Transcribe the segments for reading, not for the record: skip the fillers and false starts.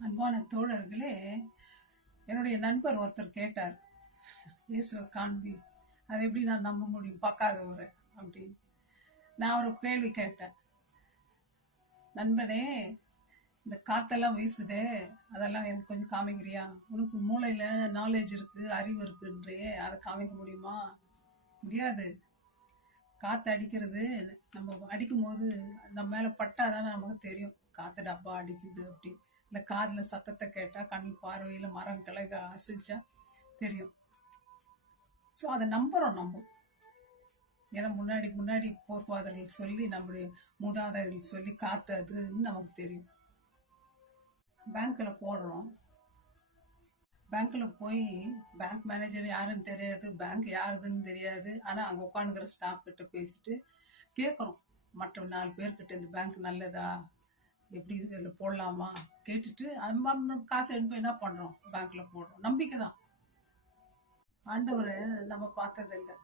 அன்பான தோழர்களே, என்னுடைய நண்பர் ஒருத்தர் கேட்டார், இயேசுவை காண்பி, அதை எப்படி நான் நம்ப முடியும் பார்க்காதவரை அப்படின்னு. நான் ஒரு கேள்வி கேட்டேன், நண்பனே, இந்த காத்தெல்லாம் வீசுதே, அதெல்லாம் எனக்கு கொஞ்சம் காமிக்கிறியா? உனக்கு மூளையில நாலேஜ் இருக்கு, அறிவு இருக்குன்றே, அதை காமிக்க முடியுமா? முடியாது. காற்று அடிக்கிறது, நம்ம அடிக்கும் போது நம்ம மேல பட்டாதானே நமக்கு தெரியும் காற்று டப்பா அடிக்குது அப்படி. இல்லை காதில் சத்தத்தை கேட்டால் கண் பார்வையில் மரம் கிளை அசைச்சா தெரியும். ஸோ அதை நம்புகிறோம் நம்ம. ஏன்னா முன்னாடி முன்னாடி போர்ஃபாதர்கள் சொல்லி, நம்முடைய மூதாதையர்கள் சொல்லி காற்று அதுன்னு நமக்கு தெரியும். பேங்க்கில் போடுறோம், பேங்க்கில் போய் பேங்க் மேனேஜர் யாருன்னு தெரியாது, பேங்க் யாருதுன்னு தெரியாது. ஆனால் அங்கே உட்காந்துக்கிற ஸ்டாஃப் கிட்ட பேசிட்டு கேட்குறோம், மற்ற 4 பேர்கிட்ட இந்த பேங்க் நல்லதா, எப்படி இதில் போடலாமா கேட்டுட்டு அது காசு எடுத்து என்ன பண்ணுறோம், பேங்க்கில் போடுறோம். நம்பிக்கை தான். ஆண்டவரை நம்ம பார்த்ததில்லை.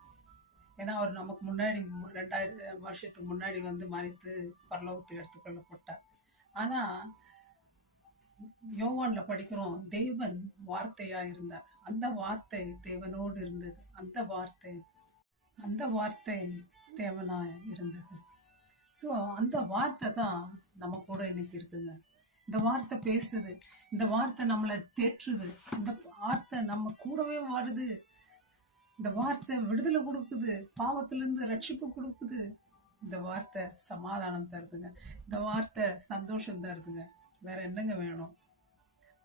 ஏன்னா அவர் நமக்கு முன்னாடி 2000 வருஷத்துக்கு முன்னாடி வந்து மறித்து பரலோகத்துக்கு எடுத்துக்கொள்ளப்பட்டார். ஆனால் யோவான்ல படிக்கிறோம், தேவன் வார்த்தையா இருந்தார், அந்த வார்த்தை தேவனோடு இருந்தது, அந்த வார்த்தை தேவனா இருந்தது. ஸோ அந்த வார்த்தை தான் நம்ம கூட இன்னைக்கு இருக்குங்க. இந்த வார்த்தை பேசுது, இந்த வார்த்தை நம்மளை தேற்றுது, இந்த வார்த்தை நம்ம கூடவே வருது, இந்த வார்த்தை விடுதலை கொடுக்குது, பாவத்திலிருந்து ரட்சிப்பு கொடுக்குது, இந்த வார்த்தை சமாதானம் தருதுங்க, இந்த வார்த்தை சந்தோஷம் தருதுங்க. வேற என்னங்க வேணும்?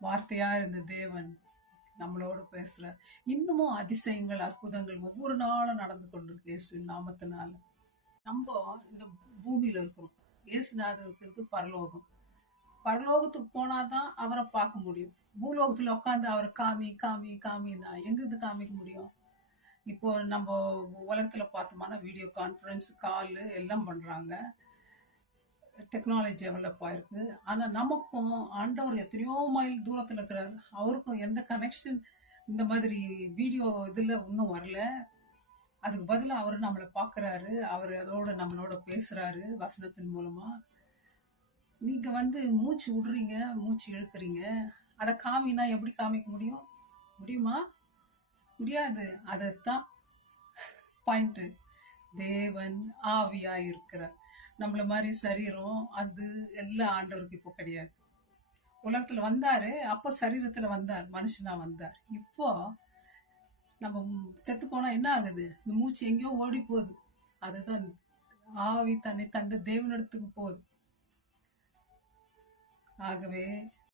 வார்த்தையா இருந்த தேவன் நம்மளோடு பேசுற. இன்னமும் அதிசயங்கள் அற்புதங்கள் ஒவ்வொரு நாளும் நடந்து கொண்டிருக்கு இயேசு நாமத்தினால. நம்ம இந்த பூமியில இருக்கிறோம், இயேசுநாதர் இருக்கிறது பரலோகம். பரலோகத்துக்கு போனாதான் அவரை பார்க்க முடியும். பூலோகத்துல உட்காந்து அவரை காமி காமி காமின்னா எங்கிருந்து காமிக்க முடியும்? இப்போ நம்ம உலகத்துல பார்த்தோம்னா வீடியோ கான்ஃபரன்ஸ் கால் எல்லாம் பண்றாங்க, டெக்னாலஜி டெவலப் ஆயிருக்கு. ஆனா நமக்கும் ஆண்டவர் எத்தனையோ மைல் தூரத்துல இருக்கிறார், அவருக்கும் எந்த கனெக்ஷன் இந்த மாதிரி வீடியோ இதுல இன்னும் வரல. அதுக்கு பதிலாக அவர் நம்மளை பார்க்குறாரு, அவர் அதோட நம்மளோட பேசுறாரு வசனத்தின் மூலமா. நீங்க வந்து மூச்சு விடுறீங்க, மூச்சு இழுக்கிறீங்க, அதை காமினா எப்படி காமிக்க முடியும்? முடியுமா? முடியாது. அதைத்தான் பாயிண்ட். தேவன் ஆவியா இருக்கிறார். நம்மள மாதிரி சரீரம் அது எல்லாம் ஆண்டவருக்கு இப்போ கிடையாது. உலகத்துல வந்தாரு, அப்போ சரீரத்துல வந்தார், மனுஷனா வந்தார். இப்போ நம்ம செத்து போனா என்ன ஆகுது? இந்த மூச்சு எங்கேயோ ஓடி போகுது. அதுதான் ஆவி தன்னை தந்த தேவனிடத்துக்கு போகுது. ஆகவே